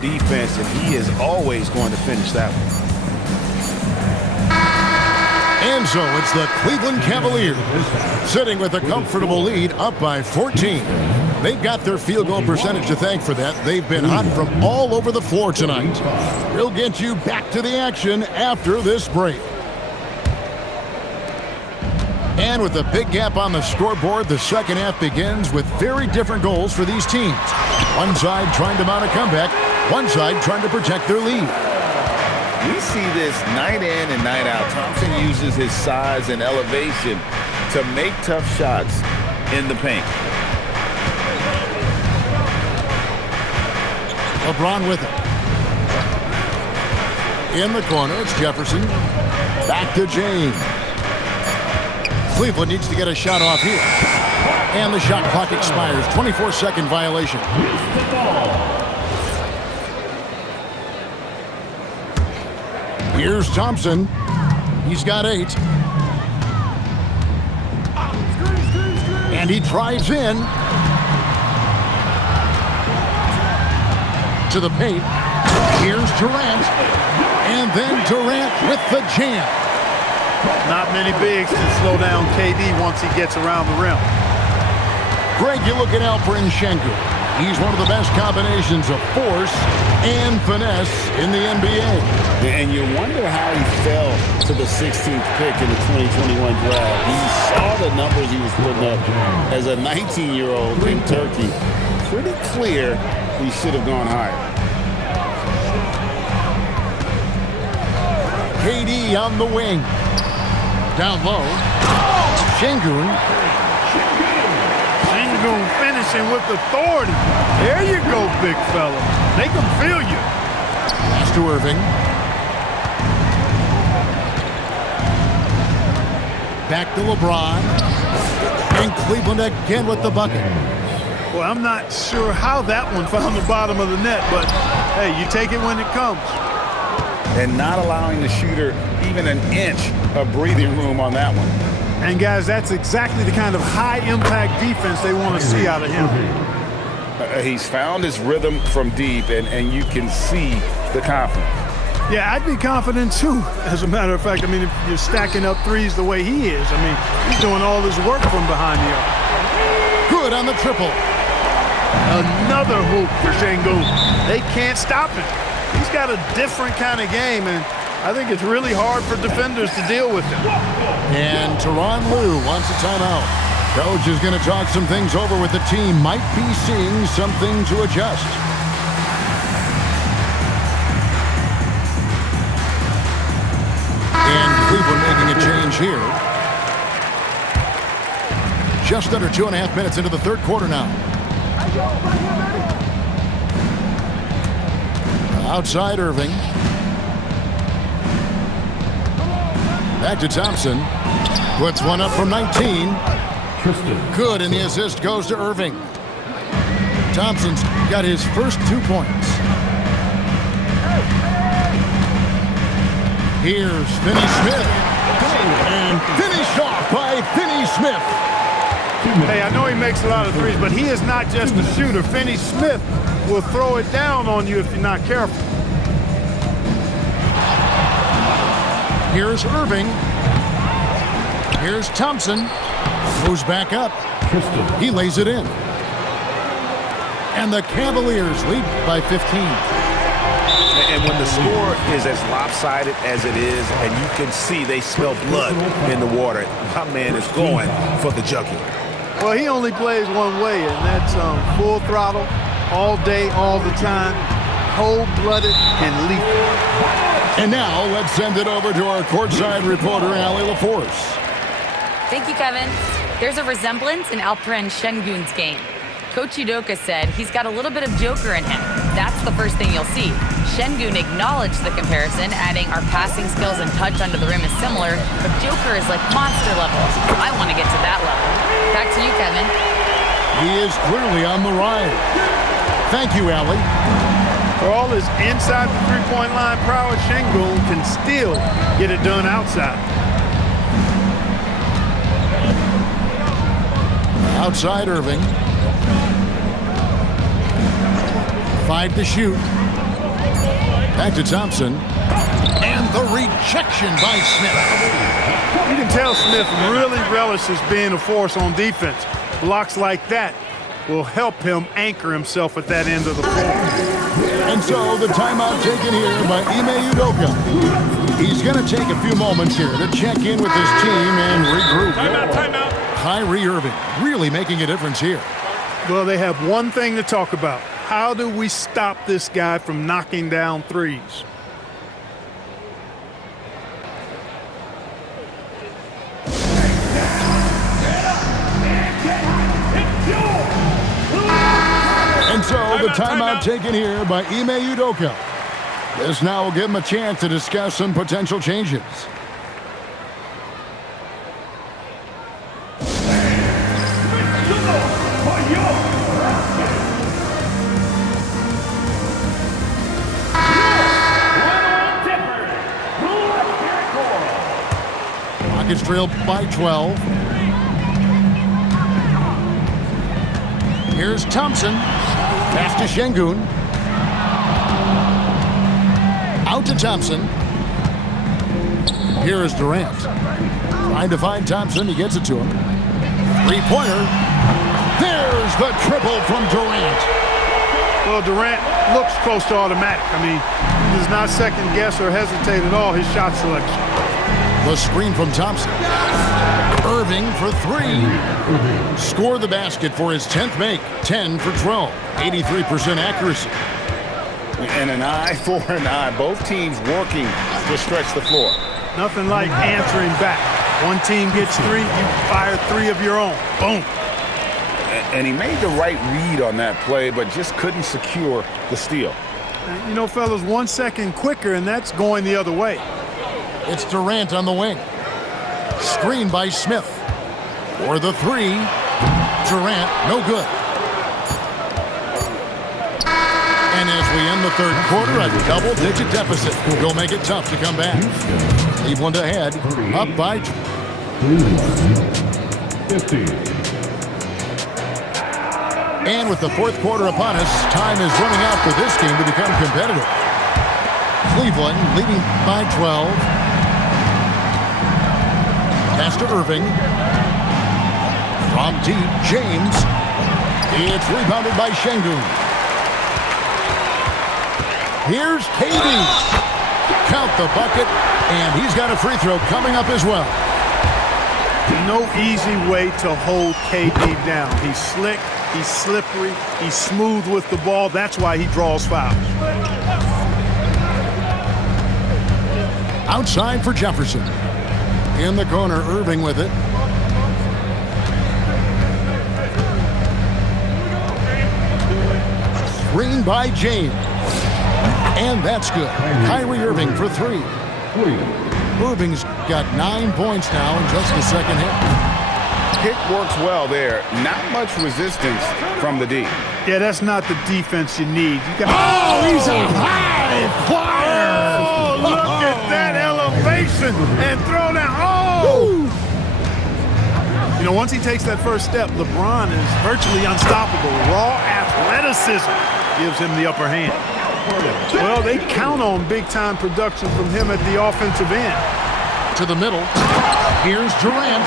defense, and he is always going to finish that one. And so it's the Cleveland Cavaliers sitting with a comfortable lead up by 14. They've got their field goal percentage to thank for that. They've been hot from all over the floor tonight. We'll get you back to the action after this break. And with a big gap on the scoreboard, the second half begins with very different goals for these teams. One side trying to mount a comeback, one side trying to protect their lead. We see this night in and night out. Thompson uses his size and elevation to make tough shots in the paint. LeBron with it. In the corner, it's Jefferson. Back to James. Cleveland needs to get a shot off here. And the shot clock expires. 24-second violation. Here's Thompson. He's got 8. And he drives in to the paint. Here's Durant. And then Durant with the jam. Not many bigs can slow down KD once he gets around the rim. Greg, you look at Alperen Sengun. He's one of the best combinations of force and finesse in the NBA. And you wonder how he fell to the 16th pick in the 2021 draft. You saw the numbers he was putting up as a 19-year-old in Turkey. Pretty clear he should have gone higher. KD on the wing. Down low. Sengun. Sengun finishing with authority. There you go, big fella. They can feel you. Pass to Irving. Back to LeBron. And Cleveland again with the bucket. Well, I'm not sure how that one found the bottom of the net, but hey, you take it when it comes. And not allowing the shooter even an inch of breathing room on that one. And guys, that's exactly the kind of high-impact defense they want to see out of him. He's found his rhythm from deep, and you can see the confidence. Yeah, I'd be confident too, as a matter of fact. I mean, if you're stacking up threes the way he is, I mean, he's doing all his work from behind the arc. Good on the triple. Another hoop for Sengun. They can't stop it. He's got a different kind of game, and I think it's really hard for defenders to deal with him. And Tyronn Lue wants a timeout. Coach is going to talk some things over with the team. Might be seeing something to adjust. And Cleveland making a change here. Just under 2.5 minutes into the third quarter now. Outside Irving. Back to Thompson. Puts one up from 19. Good, and the assist goes to Irving. Thompson's got his first 2 points. Here's Finney Smith. And finished off by Finney Smith. Hey, I know he makes a lot of threes, but he is not just a shooter. Finney Smith will throw it down on you if you're not careful. Here's Irving. Here's Thompson. Moves back up. He lays it in. And the Cavaliers lead by 15. And when the score is as lopsided as it is, and you can see they smell blood in the water, my man is going for the jugular. Well, he only plays one way, and that's full throttle, all day, all the time, cold-blooded and lethal. And now let's send it over to our courtside reporter, Allie LaForce. Thank you, Kevin. There's a resemblance in Alperen Sengun's game. Coach Udoka said he's got a little bit of Joker in him. That's the first thing you'll see. Sengun acknowledged the comparison, adding our passing skills and touch under the rim is similar, but Joker is like monster level. I want to get to that level. Back to you, Kevin. He is clearly on the rise. Thank you, Allie. For all his inside the three-point line prowess, Sengun can still get it done outside. Outside Irving. 5 to shoot. Back to Thompson. And the rejection by Smith. You can tell Smith really relishes being a force on defense. Blocks like that will help him anchor himself at that end of the floor. And so the timeout taken here by Ime Udoka. He's going to take a few moments here to check in with his team and regroup. Timeout. Kyrie Irving really making a difference here. Well, they have one thing to talk about. How do we stop this guy from knocking down threes? And so the timeout taken here by Ime Udoka. This now will give him a chance to discuss some potential changes. Rockets trail by 12. Here's Thompson. Pass to Şengün. Out to Thompson. Here is Durant. Trying to find Thompson. He gets it to him. Three-pointer. There's the triple from Durant. Well, Durant looks close to automatic. I mean, he does not second guess or hesitate at all his shot selection. The screen from Thompson. Irving for three. Score the basket for his 10th make. 10 for 12. 83% accuracy. And an eye for an eye. Both teams working to stretch the floor. Nothing like answering back. One team gets three, you fire three of your own. Boom. And he made the right read on that play, but just couldn't secure the steal. You know, fellas, 1 second quicker, and that's going the other way. It's Durant on the wing. Screen by Smith. For the three. Durant, no good. And as we end the third quarter, a double-digit deficit will make it tough to come back. Cleveland ahead, up by 50. And with the fourth quarter upon us, time is running out for this game to become competitive. Cleveland leading by 12. Pass to Irving. From deep, James. It's rebounded by Şengün. Here's KD. Count the bucket, and he's got a free throw coming up as well. No easy way to hold KD down. He's slick, he's slippery, he's smooth with the ball. That's why he draws fouls. Outside for Jefferson. In the corner, Irving with it. Screen by James. And that's good. Kyrie Irving for three. Irving's got 9 points now in just the second half. Pick works well there. Not much resistance from the D. Yeah, that's not the defense you need. You got He's a high flyer! Oh, look at that elevation and throw down. Oh! You know, once he takes that first step, LeBron is virtually unstoppable. Raw athleticism gives him the upper hand. Well, they count on big-time production from him at the offensive end. To the middle. Here's Durant.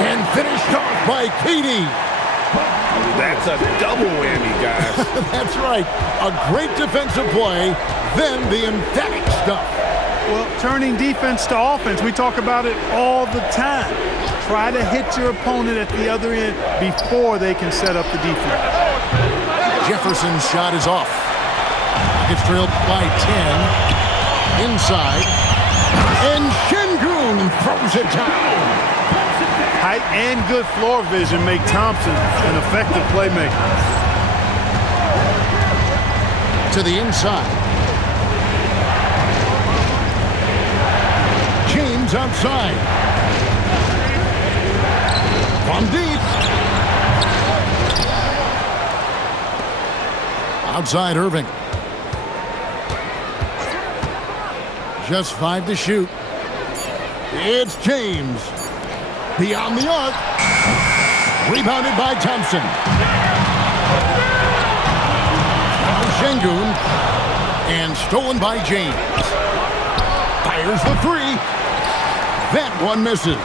And finished off by KD. That's a double whammy, guys. That's right. A great defensive play, then the emphatic stuff. Well, turning defense to offense, we talk about it all the time. Try to hit your opponent at the other end before they can set up the defense. Jefferson's shot is off. Gets trailed by 10. Inside. And Şengün throws it down. Height and good floor vision make Thompson an effective playmaker. To the inside. James outside. From deep. Outside Irving. Just 5 to shoot. It's James. Beyond the arc. Rebounded by Thompson. Şengün. And stolen by James. Fires the three. That one misses.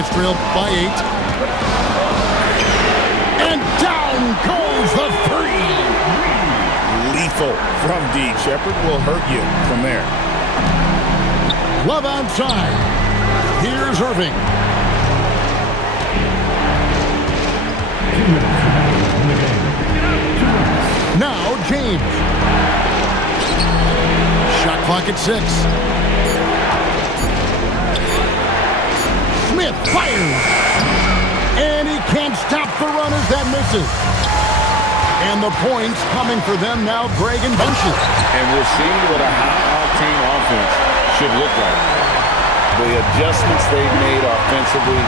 It's trailed by 8. And down goes the three. Lethal from deep. Shepard will hurt you from there. Love outside. Here's Irving. Now James. Shot clock at 6. Smith fires. And he can't stop the run as that misses. And the points coming for them now, Greg and Bunches. And we're seeing what a high-octane offense should look like. The adjustments they've made offensively,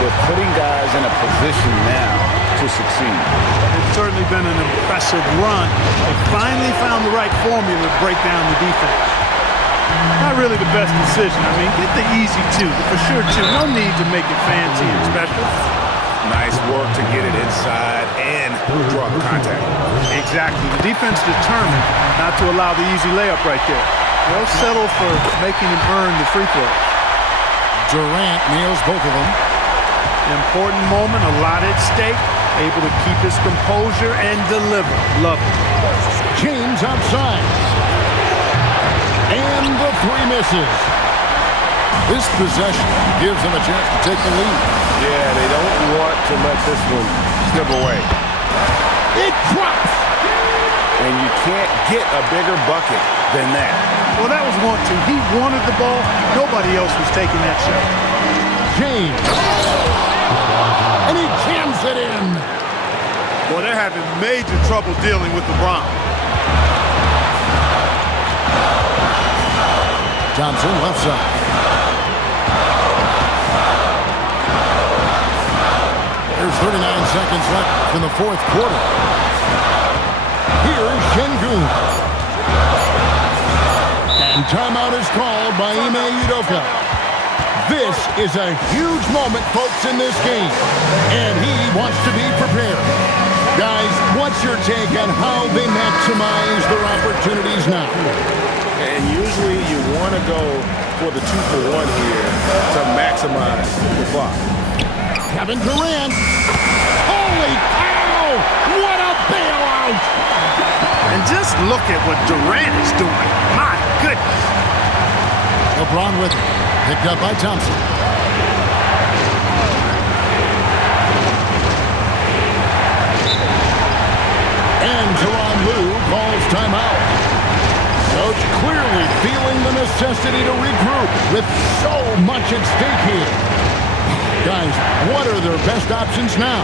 they're putting guys in a position now to succeed. It's certainly been an impressive run. They finally found the right formula to break down the defense. Not really the best decision. I mean, get the easy 2, for sure 2. No need to make it fancy and special. Nice work to get it inside and draw contact. Exactly. The defense determined not to allow the easy layup right there. They'll settle for making him earn the free throw. Durant nails both of them. Important moment, a lot at stake. Able to keep his composure and deliver. Love it. James outside. And the three misses. This possession gives them a chance to take the lead. Yeah, they don't want to let this one slip away. It drops. And you can't get a bigger bucket than that. Well, that was 1-2. He wanted the ball. Nobody else was taking that shot. James. And he jams it in. Well, they're having major trouble dealing with LeBron. Johnson left side. There's 39 seconds left in the fourth quarter. Here's Şengün. And timeout is called by Ime Udoka. This is a huge moment, folks, in this game. And he wants to be prepared. Guys, what's your take on how they maximize their opportunities now? And usually you want to go for the 2-for-1 here to maximize the clock. Kevin Durant. Holy cow! What a bailout! And just look at what Durant is doing. My goodness. LeBron with it. Picked up by Thompson. And Tyronn Lue calls timeout. Coach clearly feeling the necessity to regroup with so much at stake here. Guys, what are their best options now?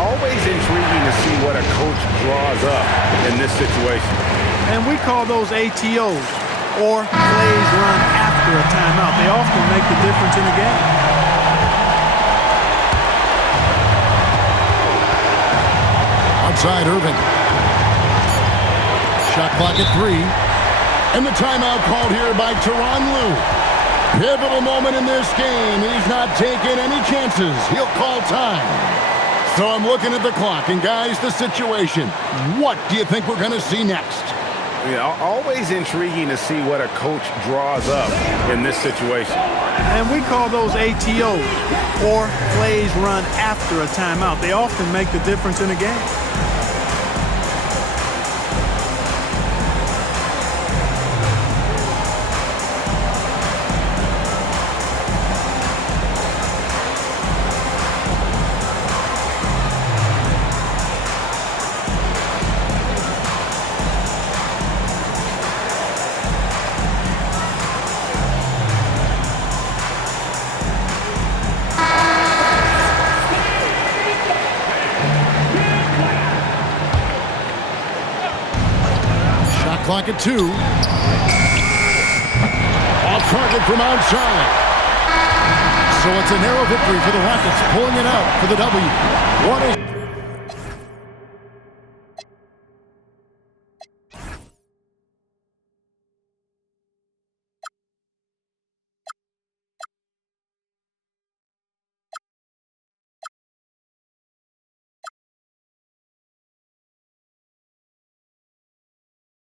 Always intriguing to see what a coach draws up in this situation. And we call those ATOs, or plays run after a timeout. They often make the difference in the game. Outside Irving. Shot clock at 3. And the timeout called here by Tyronn Lue. Pivotal moment in this game. He's not taking any chances. He'll call time. So I'm looking at the clock. And guys, the situation. What do you think we're going to see next? Always intriguing to see what a coach draws up in this situation. And we call those ATOs, or plays run after a timeout. They often make the difference in a game. Clock at 2. Off target from outside. So it's a narrow victory for the Rockets, pulling it out for the W.